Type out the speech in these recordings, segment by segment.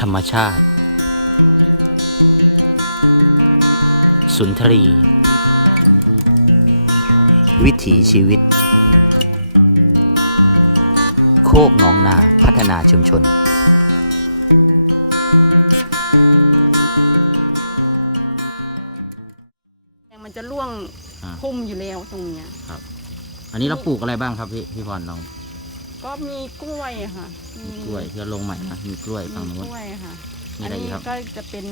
ธรรมชาติ สุนทรี วิถีชีวิต โคกหนองนาพัฒนาชุมชนยังมันจะร่วงอ่า พุ่มอยู่แล้วตรงเนี้ย อันนี้เราปลูกอะไรบ้างครับพี่พี่พรน้อง ก็มีกล้วยค่ะมี กล้วยที่เราลงใหม่นะมีกล้วยฝั่งกนู้นล้วยค่ะมีอัอะไรอีนี้กครับก็จะเป็น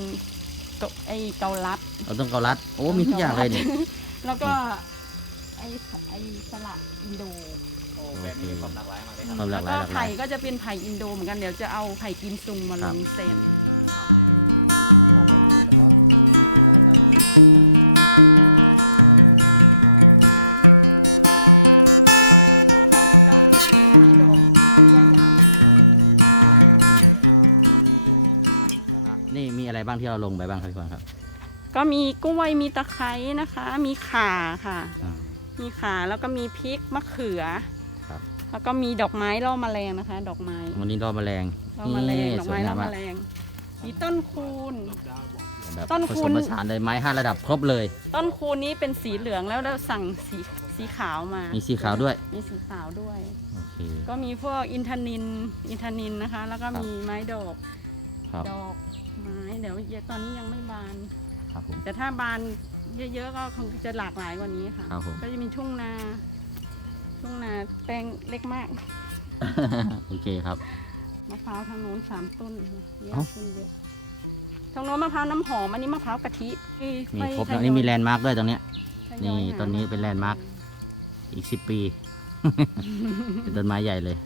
โตไอเกาลัดเราต้องเกาลัด โอ้มีทุกอย่างเลยเนี่ยแล้วก็ไอไอสลัดอินโดความหลากหลายแล้วหก็ลากหลาไผ่ยก็จะเป็นไผ่อินโดเหมือนกันเดี๋ยวจะเอาไผ่กิมซุงมาคลรับงเซม เราลงไปบ้างครับพี่พรครับก็มีกล้วยมีตะไคร้นะคะ มีข่าค่ะ อ่า มีข่าแล้วก็มีพริกมะเขือ ครับ แล้วก็มีดอกไม้ล่อแมลงนะคะ ดอกไม้วันนี้รอแมลงล่อแมลงดอกไม้ล่อแมลงมีต้นคูณ แบบต้นผคูสณ มผสานเลยไม้ห้าระดับครบเลย ต้นคูณนี้เป็นสีเหลืองแล้วเราสั่งสีสีขาวมามีสีขาวด้วยมีสีขาวด้วยโอเคก็มีพวกอินทนินอินทนินนะคะ แล้วก็มีไม้ดอกครับดอกไม้เดี๋ยวเยอะตอนนี้ยังไม่บาน ครับผม แต่ถ้าบานเยอะๆก็คงจะหลากหลายกว่านี้ค่ะ ครับผม ก็จะมีทุ่งนา ทุ่งนาแปลงเล็กมาก โอเคครับ มะพร้าวทางโน้นสามต้นเยอะเอ้า ทางโน้นมะพร้าวน้ำหอมอันนี้มะพร้าวกะทิที่มีไม่ครบทแล้วยอยนี่มีแลนด์มาร์กด้วยตรงเนี้ยทยอยนี่หาต้นนี้เป็นแลนด์มาร์กอีกสิบปี เป็นต้นไม้ใหญ่เลย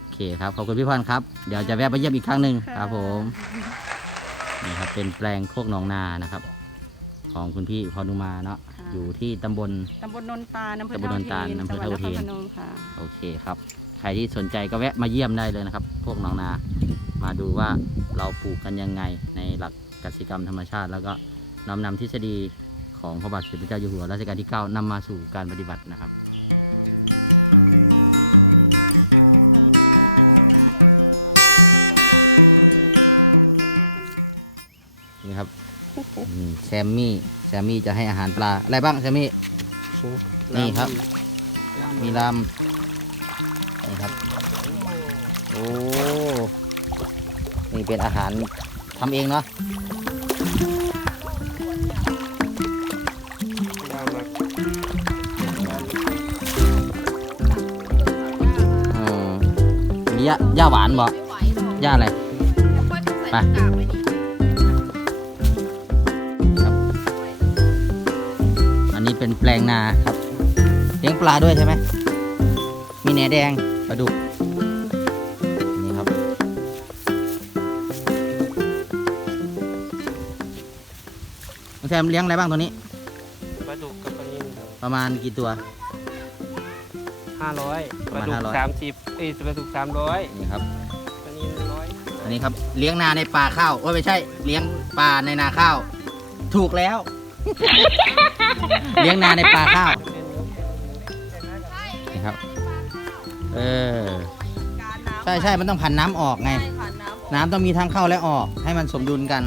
โอเคครับ ขอบคุณพี่พรครับ เดี๋ยวจะแวะไปเยี่ยมอีกครั้งหนึ่งครับผมนี่ครับ เป็นแปลงโคกหนองนานะครับ ของคุณพี่พรนุมาเนาะอยู่ที่ตำบล ตำบลนนตาลอำเภอตำบลนนตาลเท่อำเภอจังหวัดนครเท่าเทียพมนมค่ะโอเคครับ ใครที่สนใจก็แวะมาเยี่ยมได้เลยนะครับ พวกหนองนา มาดูว่าเราปลูกกันยังไงในหลักกสิกรรมธรรมชาติ แล้วก็นำนำทฤษฎีของพระบาทสมเด็จพระเจ้าอยู่หัวรัชกาลที่ 9นำมาสู่การปฏิบัตินะครับ มแซมมี่แซมมี่จะให้อาหารปลาอะไรบ้างแซมมี่นี่ครับ มีลำนี่ครับโอ้นี่เป็นอาหารทำเองเนาะเอออันนี้ย่าย่าหวานบอกย่าอะไรไป งนาครับเลี้ยงปลาด้วยใช่ไหมมีแหนแดงปลาดุกนี่ครับ น้องแซมเลี้ยงอะไรบ้างตัวนี้ ปลาดุกกับปลานิลครับประมาณกี่ตัว ห้าร้อยปประมาณลาดุก500 สามสิบเอ้ยปลาดุกสามร้อยนี่ครับ ปลานิลร้อยอันนี้ครับเลี้ยงนาในป่าข้าวโอ้ยไม่ใช่ เลี้ยงปลาในนาข้าว ถูกแล้ว เลี้ยงนาในป่าข้าวนี่ครับ เออ ใช่ใช่มันต้องผันน้ำออกไง น้ำต้องมีทั้งเข้าและออกให้มันสมดุลกัน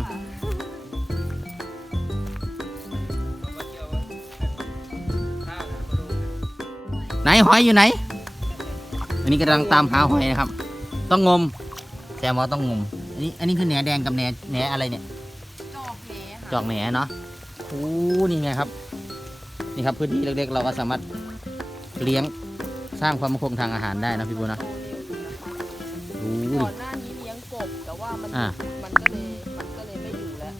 ไหนหอยอยู่ไหน อันนี้กำลังตามหาหอยนะครับ ต้องงมแซมว่าต้องงม อันนี้อันนี้คือแหนแดงกับแหนแหนอะไรเนี่ย จอกแหนเนาะ โอ้นี่ไงครับ นี่ครับพื้นที่เล็กๆ เราก็สามารถเลี้ยงสร้างความมั่นคงทางอาหารได้นะพี่บูนะโอ้ก่อนหน้านี้เลี้ยงกบแต่ว่ามันอ่า มันก็เลยมันก็เลยไม่อยู่แล้ว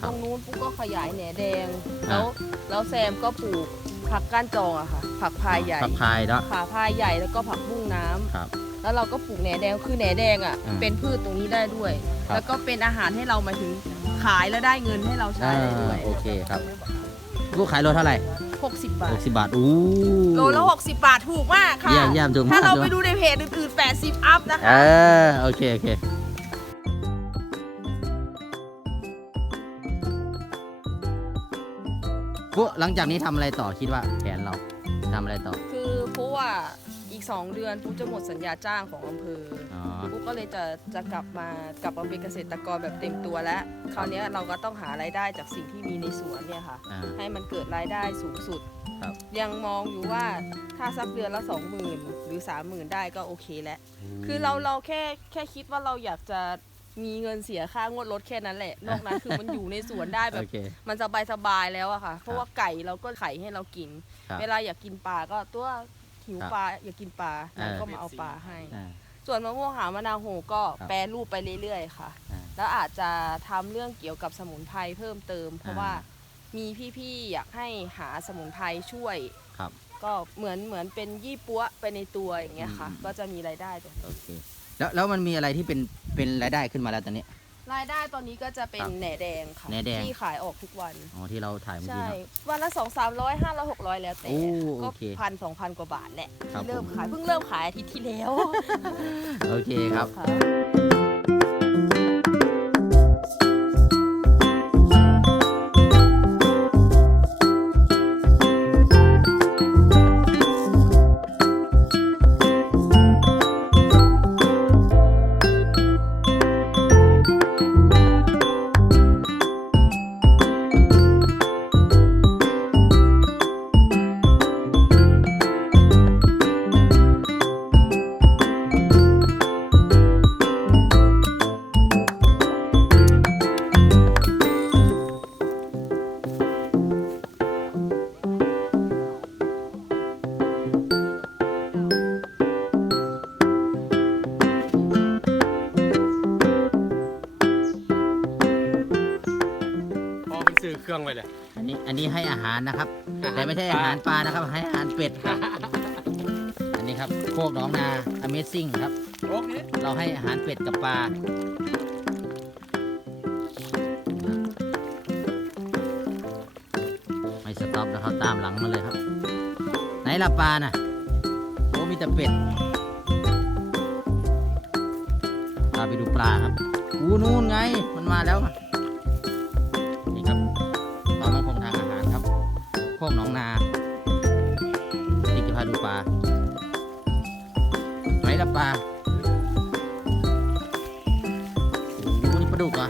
ครัตบรงนู้นปุ๊กก็ขยายแหนแดง อ่าแล้วแล้วแซมก็ปลูกผักก้านจองอะค่ะ ผักพายใหญ่ผักพายเนาะ ขาพายใหญ่แล้วก็ผักบุ้งน้ำครับแล้วเราก็ปลูกแหนแดงคือแหนแดงอะอ่าเป็นพืชตรงนี้ได้ด้วย ครับ แล้วก็เป็นอาหารให้เรามาถึง ขายแล้วได้เงินให้เราใช้อ่าได้ด้วยโอเคครับผู้ขายโลเท่าไหร่60 บาท 60บาทอู้ โลละ 60 บาทถูกมากค่ะ เยี่ยมเยี่ยมถูกมาก ถ้าเราถูกไปมากดูในเพจอื่นๆ80 อัพนะเอคะอโอเคโอเคปุ๊หลังจากนี้ทำอะไรต่อคิดว่าแผนเราทำอะไรต่อ คือเพราะว่าอี กก2 เดือนปุ๊บจะหมดสัญญาจ้างของอำเภออ๋อ ปุ๊บก็เลยจะจะกลับมากลับมาเป็นเกษตรกรแบบเต็มตัวแล้ว คราวเนี้ยเราก็ต้องหารายได้จากสิ่งที่มีในสวนเนี่ยค่ะ อ่า ให้มันเกิดรายได้สูงสุด ครับ ยังมองอยู่ว่าถ้าสักเดือนละ 20,000 หรือ 30,000 ได้ก็โอเคแล้ว คือเราเราแค่แค่คิดว่าเราอยากจะมีเงินเสียค่างวดรถแค่นั้นแหละ นอกนั้นคือมันอยู่ในสวนได้แบโอบ เค มันสบายสบายๆแล้วอะค่ะ เพราะว่าไก่เราก็ไข่ให้เรากิน ครับ เวลาอยากกินปลาก็ตัว หิวครับปลาอยากกินปลาเออเราก็มาเอาปลาให้ อ่า ส่วนมะม่วงหาวมะนาวโหก็ครับแปรรูปไปเรื่อยๆค่ะ อ่าแล้วอาจจะทำเรื่องเกี่ยวกับสมุนไพรเพิ่มเติม เพราะอ่า ว่ามีพี่ๆอยากให้หาสมุนไพรช่วย ครับ ก็เหมือนเหมือนเป็นยี่ปัวไปในตัวอย่างเงี้ยค่ะ อืม ก็จะมีรายได้จากโอเค แล้วแล้วมันมีอะไรที่เป็นเป็นรายได้ขึ้นมาแล้วตอนนี้ รายได้ตอนนี้ก็จะเป็นครับแหน่แดงค่ะแหน่แดง ที่ขายออกทุกวัน อ๋อที่เราถ่ายเมื่อใช่กี้เนาะ วันละสองสามร้อยห้าร้อยหกร้อยแล้วแต่โอ้ก็โอเคพันสองพันกว่าบาทแหละครับที่เริ่มผม ขายเพิ่งเริ่มขายอาทิตย์ที่แล้วโอเคครับ ค่ะ รื่องไว้เลยอันนี้อันนี้ให้อาหารนะครับ แต่ไม่ใช่อาหารปลานะครับ ให้อาหารเป็ดครับอันนี้ครับโคกหนองนา Amazing ครับ โอเคเราให้อาหารเป็ดกับปลา ไม่สต็อปนะครับตามหลังมาเลยครับ ไหนละปลาน่ะโอ้มีแต่เป็ดพาไปดูปลาครับอู้นู่นไง มันมาแล้วอะ อ้นี่ปลาดุกเหรอะ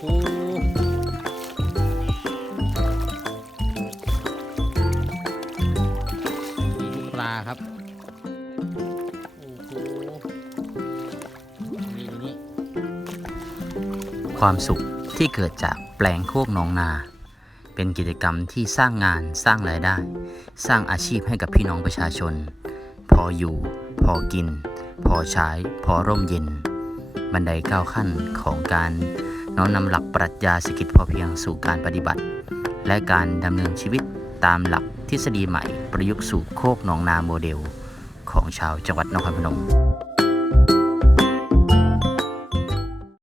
โอ้ปลาครับ โอ้โหนี่ดูนี่ ความสุขที่เกิดจากแปลงโคกหนองนา เป็นกิจกรรมที่สร้างงานสร้างรายได้ สร้างอาชีพให้กับพี่น้องประชาชน พออยู่ พอกิน อใช้ พอร่มเย็น บันไดก้าวขั้นของการน้อมนำหลักปรัชญาเศรษฐกิจพอเพียงสู่การปฏิบัติ และการดำเนินชีวิตตามหลักทฤษฎีใหม่ประยุกต์สู่โคกหนองนาโมเดล ของชาวจังหวัดนครพนม